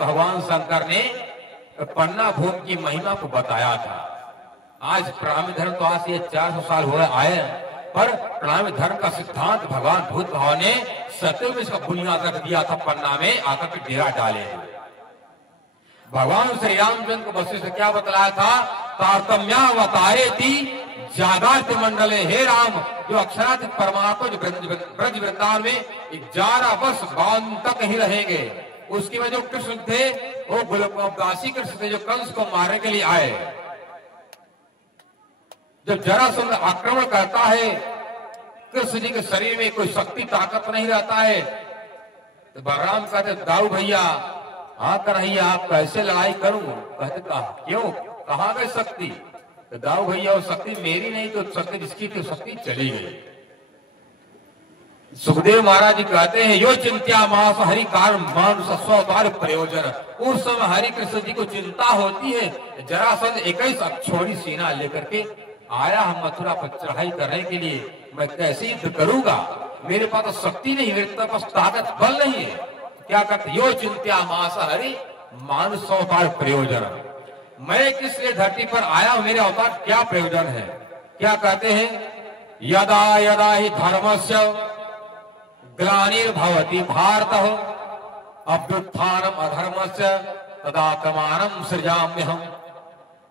भगवान शंकर ने पन्ना भूमि की महिमा को बताया था। आज प्रणामी धर्म तो आज से 400 साल हुए आए, पर प्रणामी धर्म का सिद्धांत भगवान बुद्ध भाव ने सतयुग में इसका बुनियाद रख दिया था, पन्ना में आकर के डेरा डाले। भगवान श्री रामचंद्र को वशिष्ठ ने क्या बतलाया था? तारतम्यावतारेति जागार्थ मंडले, हे राम, जो अक्षरातीत परमात्मा जो ब्रज वृंदावन में 11 वर्ष बावन तक ही रहेंगे। उसके बाद जो कृष्ण थे वो गोलोकवासी कृष्ण थे, जो कंस को मारने के लिए आए। जब जरासंध आक्रमण करता है, कृष्ण जी के शरीर में कोई शक्ति ताकत नहीं रहता है, तो बलराम कहते दाऊ भैया हाँ कन्हैया आप कैसे लड़ाई करूं? कहते क्यों, कहाँ गई शक्ति? तो दाऊ भैया वो शक्ति मेरी नहीं, तो शक्ति जिसकी थी शक्ति चली गई। सुखदेव महाराज जी कहते हैं यो चिंत्या मास हरि कारण मानुष स्वकार प्रयोजन। उस समय हरि कृष्ण जी को चिंता होती है, जरासंध 21 अक्षौणी सेना लेकर के आया हम मथुरा पर चढ़ाई करने के लिए, मैं कैसे युद्ध करूंगा? मेरे पास तो शक्ति नहीं, मेरे पास ताकत बल नहीं है। क्या कहते? यो चिंत्या मास हरि मानुष स्वकार प्रयोजन। मैं किस लिए धरती पर आया हूं, मेरे अवतार क्या प्रयोजन है? क्या कहते हैं? यदा यदा ही धर्मस्य ग्लानिर्भवति भारतः अभ्युत्थानम् अधर्मस्य तदात्मानं सृजाम्यहम्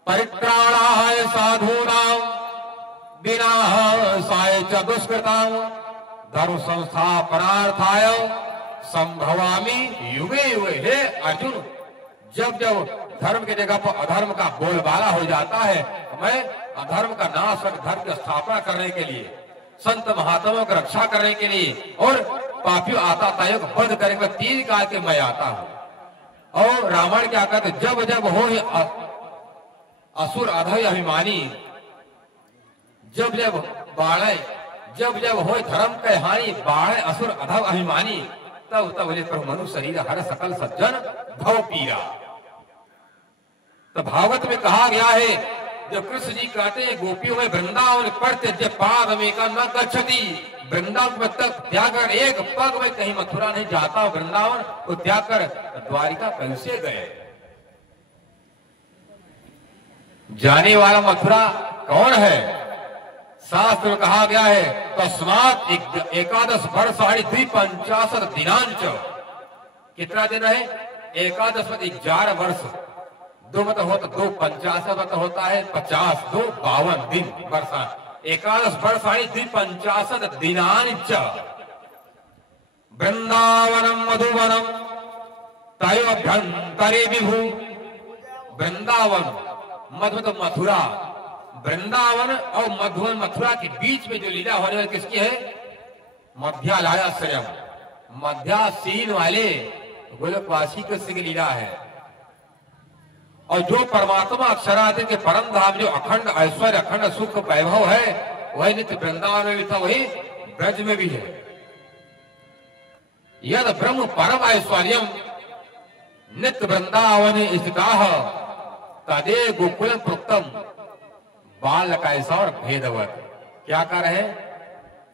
परित्राणाय साधूनां विनाशाय च दुष्कृतां धर्म संस्थापनार्थाय संभवामि युगे युगे। हे अर्जुन, जब जब धर्म की जगह पर अधर्म का बोलबाला हो जाता है, मैं अधर्म का नाश और धर्म की स्थापना करने के लिए, संत महात्माओं की रक्षा करने के लिए और पापियों आताताइयों को बंद करने के 3 काल के मैं आता हूं। और रावण क्या कहते? जब जब हो असुर अधर्म अभिमानी, जब जब बाढ़े, जब जब हो धर्म के हानि बाढ़े असुर अधर्म अभिमानी, तब तब बोले प्रभु मनु शरीर हर सकल सज्जन भव पीरा। तो भागवत में कहा गया है, जो कृष्ण जी कहते हैं गोपियों में वृंदावन प्रत्यज्य पाद में का न गच्छति, वृंदावन में तक त्याग कर एक पग में कहीं मथुरा नहीं जाता, वृंदावन को त्याग कर द्वारिका कैसे गए? जाने वाला मथुरा कौन है? शास्त्र में कहा गया है तस्मात् 11 वर्षाणि 250 दिनांच। कितना दिन है? 11 में 11 वर्ष, 2 मतलब होता 250 मतलब होता है 50, 2 52 दिन वर्षा। 11 वर्षाणि 250 दिनांच वृंदावनम मधुवनम तयोभ्यंतरे विभु। वृंदावन मधु तो मथुरा, वृंदावन और मधुवन मथुरा के बीच में जो लीला होने वाली किसकी है? मध्यालयाश्रयम, मध्यासीन वाले गोलोकवासी कृष्ण की लीला है। और जो परमात्मा अक्षरादि के परम धाम जो अखंड ऐश्वर्य अखंड सुख वैभव है, वही नित्य वृंदावन में भी था, वही ब्रज में भी है। यद ब्रह्म परम ऐश्वर्यम नित्य वृंदावन स्थिताः तदे गोकुल प्रोक्तम बालक ऐसा और भेदवत। क्या कर रहे हैं?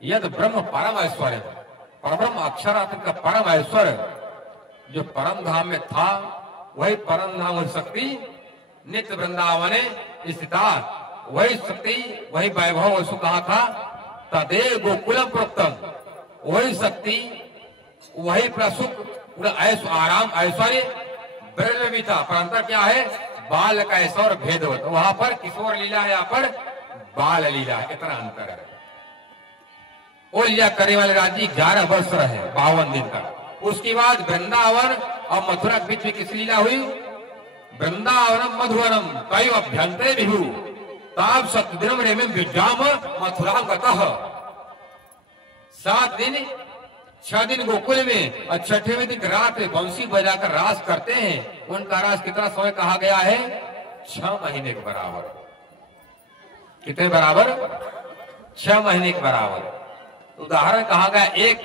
यद ब्रह्म परम ऐश्वर्य, परब्रह्म अक्षरात्म का परम ऐश्वर्य जो परम धाम में था, वही परम धाम वही शक्ति नित्य वृंदावन स्थिता, वही शक्ति वही वैभव उसको कहा था तदे गोकुलम प्रोक्तम, वही शक्ति वही प्रसुख पूरा ऐश आराम ऐश्वर्य ब्रज में भी था। पर अंतर क्या है? बाल का ऐश्वर भेदवत। वहां पर किशोर लीला है, यहाँ पर बाल लीला है। कितना अंतर है? वो लीला करने वाले राज्य 11 वर्ष रहे, 52 दिन का। उसके बाद वृंदावन और मथुरा के बीच में किस लीला हुई? वृंदावनम मधुवनम कई अभ्यंतरे विभु ताप सत्यदिनम रेमिम विद्याम मथुरा गतः। 7 दिन 6 दिन गोकुल में और 6वें दिन रात में बंसी बजाकर रास करते हैं। उनका रास कितना समय कहा गया है? 6 महीने के बराबर। कितने बराबर? 6 महीने के बराबर। उदाहरण कहा गया, एक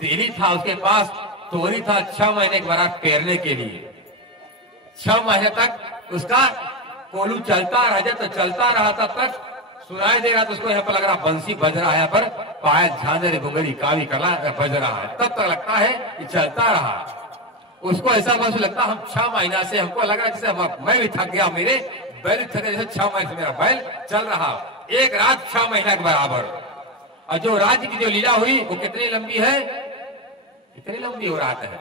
तेली था, उसके पास तोरी था 6 महीने के बराबर पेरने के लिए। 6 महीने तक उसका कोलू चलता रहा, जब तो चलता रहा था तक सुनाई दे रहा, तो उसको यहाँ पर लग रहा बंसी बज रहा है, यहाँ पर पायल झांझर घुंघरी कावी कला बज रहा है, तब तक लगता है कि चलता रहा। उसको ऐसा महसूस लगता हम 6 महीना से, हमको लग रहा जैसे मैं भी थक गया, मेरे बैल थक गए, जैसे 6 महीने से मेरा बैल चल रहा, एक रात 6 महीना के बराबर। और जो राज्य की जो लीला हुई वो कितनी लंबी है, कितनी लंबी वो रात है,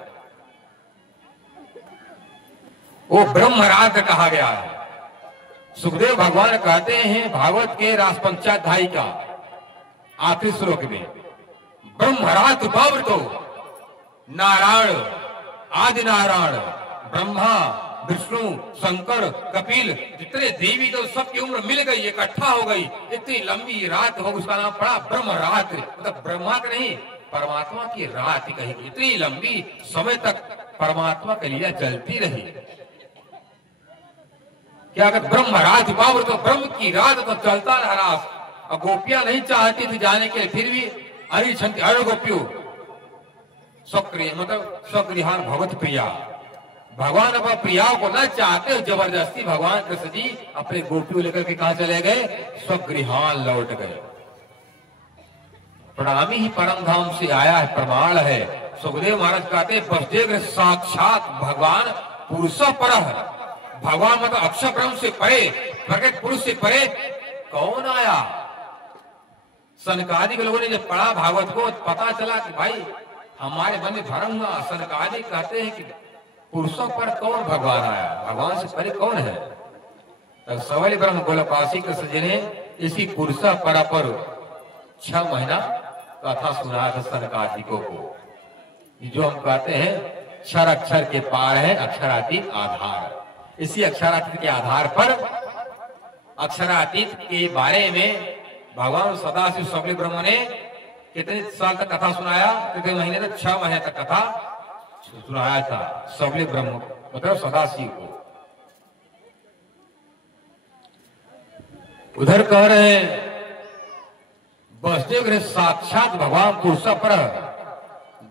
वो ब्रह्मरात्र कहा गया है। सुखदेव भगवान कहते हैं भागवत के रास पंचाध्यायी का आखिरी श्लोक में, ब्रह्मरात्र पावृतो नारायण आदि नारायण ब्रह्मा विष्णु शंकर कपिल जितने देवी तो सबकी उम्र मिल गई, इकट्ठा हो गई, इतनी लंबी रात हो, उसका नाम पड़ा ब्रह्मरात्र। मतलब ब्रह्मा का नहीं, परमात्मा की रात कहेगी। इतनी लंबी समय तक परमात्मा की लीला चलती रही। क्या अगर ब्रह्मरात्र पावर तो ब्रह्म की रात तो चलता रहा रास। और गोपियां नहीं चाहती थी जाने के लिए, फिर भी अरे छंती अरे गोपियों सक्रिय मतलब सक्रियान भगवत प्रिया, भगवान अपना प्रिया को न चाहते, जबरदस्ती भगवान कृष्ण जी अपने गोपियों लेकर के कहा चले गए, स्वगृहान लौट गए। प्रणामी ही परम धाम से आया है, प्रमाण है। सुखदेव महाराज कहते वसुदेव साक्षात भगवान पुरुष पर, भगवान मतलब अक्षर ब्रह्म से परे, प्रकट पुरुष से परे कौन आया। सनकादि के लोगों ने जब पढ़ा भागवत को, पता चला कि भाई हमारे मन में भ्रम हुआ। सनकादि कहते हैं कि पुरुषों पर कौन भगवान आया, भगवान से परे कौन है। तब सवल ब्रह्म गोलकाशी कृष्ण जी ने इसी पुरुष पर 6 महीना कथा सुनाया था सनकादिकों को। जो हम कहते हैं क्षर अक्षर के पार है अक्षरातीत आधार। इसी अक्षरातीत के आधार पर अक्षरातीत के बारे में भगवान सदाशिव सवल ब्रह्म ने कितने साल तक कथा सुनाया, कितने महीने तक, 6 महीने तक कथा सुनाया था सवल ब्रह्म मतलब सदाशिव को। उधर कह रहे हैं वसुदेव साक्षात भगवान पुरुष पर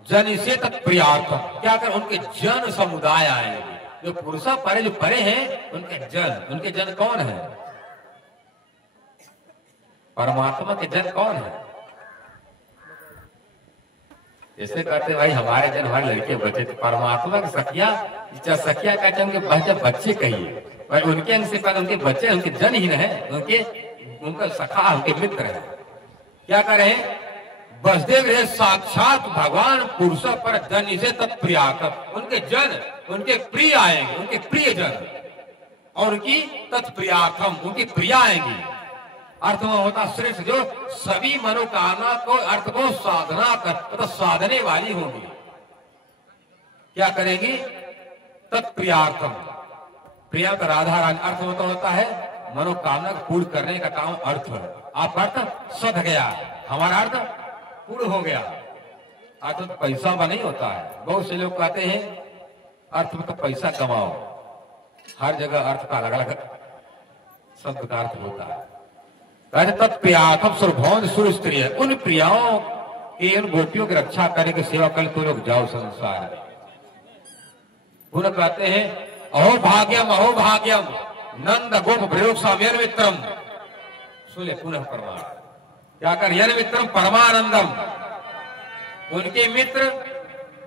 जन से तक प्रियार्थम, क्या कर उनके जन समुदाय आएंगे। जो पुरुषा परे जो परे हैं उनके जन कौन है, परमात्मा के जन कौन है। जैसे कहते भाई हमारे जन हमारे लड़के बच्चे, तो परमात्मा की सखिया कहते हैं उनके बच्चे कहिए, पर उनके अंग से पहले उनके बच्चे उनके जन ही है, उनका सखा उनके मित्र है। क्या करें वसुदेव साक्षात भगवान पुरुष पर जन से तत्प्रियाकम, उनके जन उनके प्रिय आएंगे, उनके प्रिय जन और उनकी तत्प्रियाकम उनकी प्रिया आएंगी। अर्थ में होता श्रेष्ठ, जो सभी मनोकामना को अर्थ को साधना कर तो साधने वाली होगी। क्या करेंगी तत्प्रियार्थम, प्रिया का राधा रानी अर्थ में तो होता है मनोकामना को पूर्ण करने का काम अर्थ। आप अर्थ सध गया, हमारा अर्थ पूर्ण हो गया। अर्थ तो पैसा में नहीं होता है। बहुत से लोग कहते हैं अर्थ में तो पैसा कमाओ, हर जगह अर्थ का अलग अलग शब्द का अर्थ होता है। तत्प्रियाथम सर्वभौम सुर स्त्री, उन प्रियाओं की उन गोपियों की रक्षा करने की सेवा कर तो लोग जाओ संसार में। पुनः कहते हैं अहो भाग्यम नंद गोप प्रयोग स्वामी मित्रम, सुने पुनः परमार क्या कर यन मित्रम परमानंदम, उनके मित्र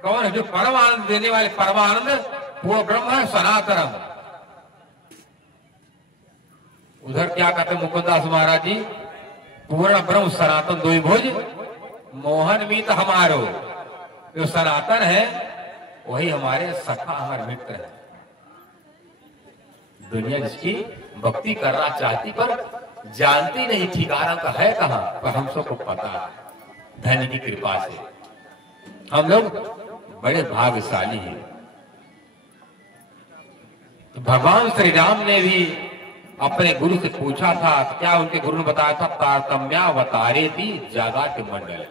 कौन है, जो परमानंद देने वाले परमानंद वो ब्रह्म है सनातनम। उधर क्या कहते मुकुंदास महाराज जी, पूर्ण ब्रह्म सनातन दो भुज मोहन मीत हमारो, जो सनातन है वही हमारे सखा हमारे मित्र है। दुनिया जिसकी भक्ति करना चाहती पर जानती नहीं ठिकाना का है कहां, पर हम सबको पता है। धन्य की कृपा से हम लोग बड़े भाग्यशाली हैं। तो भगवान श्री राम ने भी अपने गुरु से पूछा था, क्या उनके गुरु ने बताया था, तारतम्यावतारे भी जागाट मंडल।